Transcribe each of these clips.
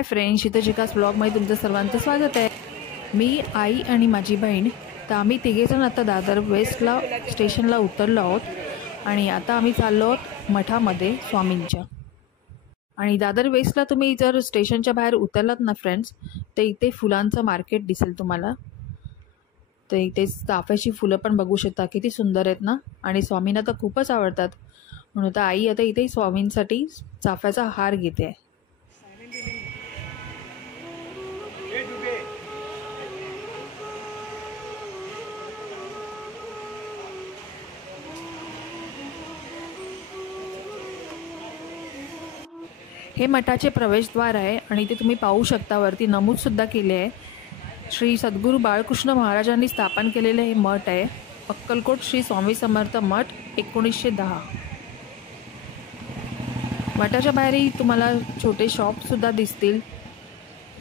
Hi friends, शीतशिकास ब्लॉगमध्ये तुमचं सर्वांचं स्वागत आहे। मी, आई आणि माझी बहीण तर आम्ही तिघेजण आता दादर वेस्टला स्टेशनला उतरलो आहोत आणि आता आम्ही चाललो आहोत मठामध्ये स्वामींच्या। आणि दादर वेस्टला तुम्ही जर स्टेशनच्या बाहेर उतरलात ना फ्रेंड्स, तर इथे फुलांचं मार्केट दिसेल तुम्हाला। तर इथे चाफ्याची फुलं पण बघू शकता, किती सुंदर आहेत ना। आणि स्वामींना तर खूपच आवडतात, म्हणून तर आई आता इथे स्वामींसाठी चाफ्याचा हार घेते आहे। हे मठाचे प्रवेशद्वार आहे आणि ते तुम्ही पाहू शकता, वरती नमूद सुद्धा केले आहे। श्री सद्गुरू बाळकृष्ण महाराजांनी स्थापन केलेले हे मठ आहे, अक्कलकोट श्री स्वामी समर्थ मठ 1910। मठाच्या बाहेरही तुम्हाला छोटे शॉप सुद्धा दिसतील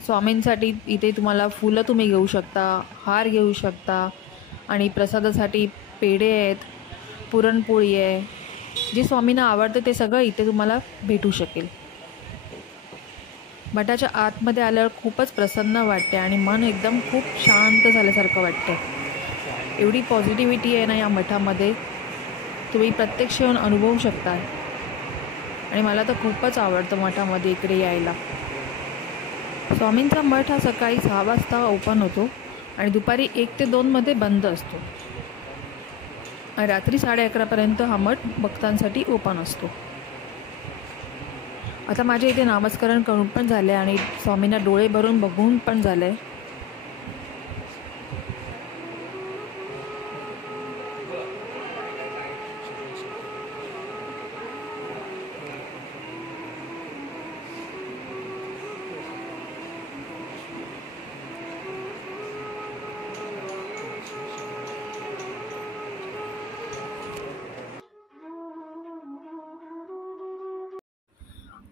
स्वामींसाठी। इथे तुम्हाला फुलं तुम्ही घेऊ शकता, हार घेऊ शकता आणि प्रसादासाठी पेढे आहेत, पुरणपोळी आहे, जे स्वामींना आवडतं ते सगळं इथे तुम्हाला भेटू शकेल। मठाच्या आतमध्ये आल्यावर खूपच प्रसन्न वाटते आणि मन एकदम खूप शांत झाल्यासारखं वाटतं। एवढी पॉझिटिव्हिटी आहे ना या मठामध्ये, तुम्ही प्रत्यक्ष येऊन अनुभवू शकता। आणि मला तर खूपच आवडतं मठामध्ये इकडे यायला। स्वामींचा मठ हा सकाळी 6 वाजता ओपन होतो आणि दुपारी 1 ते 2 मध्ये बंद असतो आणि रात्री 11:30पर्यंत हा मठ भक्तांसाठी ओपन असतो। आता माझे इथे नामस्मरण करून पण झाले आणि स्वामींना डोळे भरून बघून पण झाले।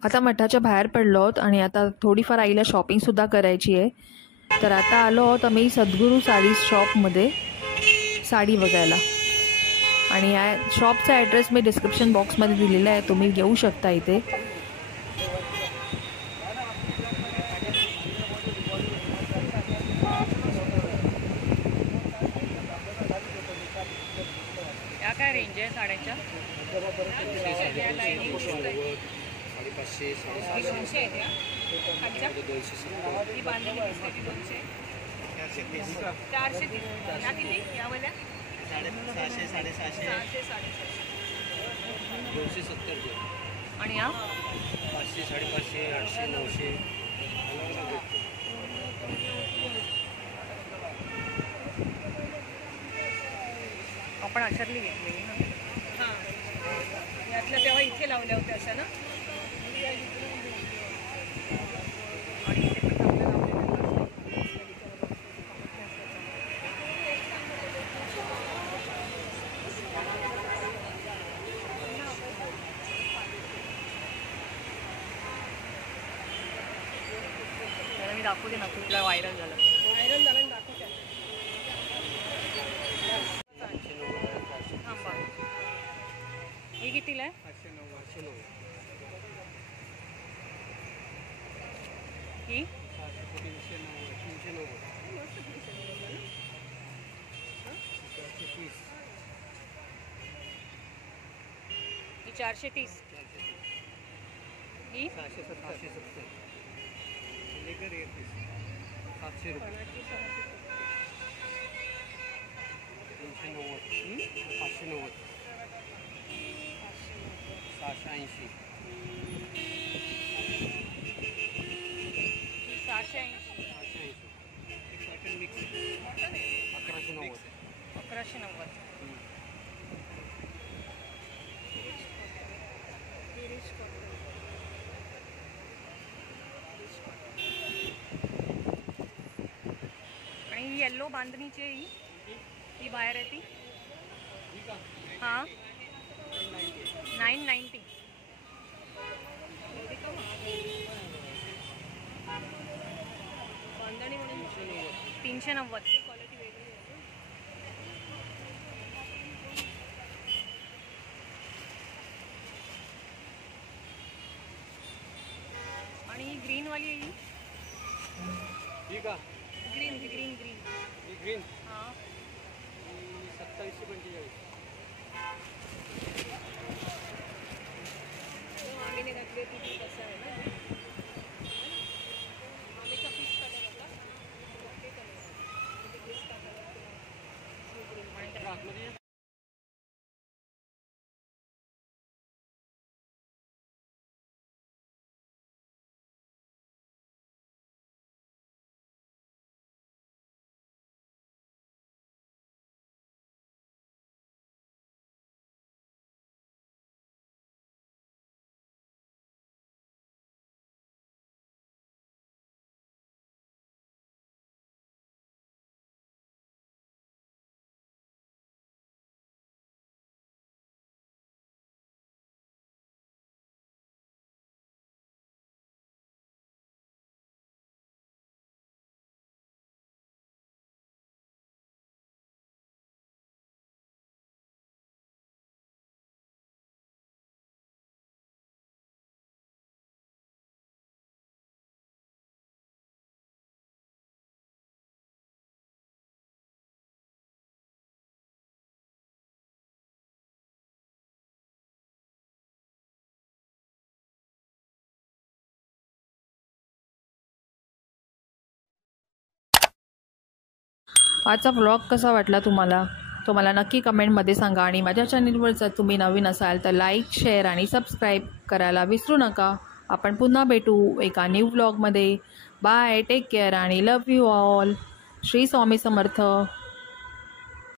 आता मठाच्या बाहेर पडलो आहोत आणि आता थोडीफार आईला शॉपिंग सुद्धा करायची आहे। तर आता आलो आहोत आम्ही सद्गुरू साडी शॉपमध्ये साडी बघायला। आणि या शॉपचा ॲड्रेस मी डिस्क्रिप्शन बॉक्समध्ये दिलेला आहे, तुम्ही घेऊ शकता इथे। या काय रेंज आहे साड्यांच्या? 500, 200 आहेत या खालच्या, ही बांधलेली दिसते ती 200, 430 या किती यावाल्या 600, 750, 270 आणि या 500, 550, 800, 900। आपण अशरली घेतलेली ना, हां यातल्या तेव्हा इथे लावल्या होत्या अशा ना। आणि इथे पण चांगल्या लावलेल्या मी दाखवते ना, कुठला व्हायरल झाला आणि दाखवते। थांबा, हे कितीला आहे? 890। ही 390। ही 430, ही 770 लेकर 700 रुपये, 390, 590, 680, 680 कॉटन मिक्स 1190, 1190। आणि ही येल्लो बांधणीची आहे, ही बाहेर आहे ती, हां 990। बांधणी म्हणून 390 क्वालिटी वेगळी आहे। आणि ही ग्रीनवाली आहे, ही का ग्रीन ग्रीन ग्रीन ही ग्रीन हां 2745 आम्ही ने घातली होती ती कसं आहे ना आम्हीचा फिश कलर होता ओके कलर म्हणजे पिस्ता कलर किंवा ग्रीन आतमध्ये आजचा व्लॉग कसा वाटला तुम्हाला तो मला नक्की कमेंटमध्ये सांगा आणि माझ्या चॅनलवर जर तुम्ही नवीन असाल तर लाईक शेअर आणि सबस्क्राईब करायला विसरू नका. आपण पुन्हा भेटू एका न्यू व्लॉगमध्ये. बाय, टेक केअर आणि love you all. Shri Swami Samarth.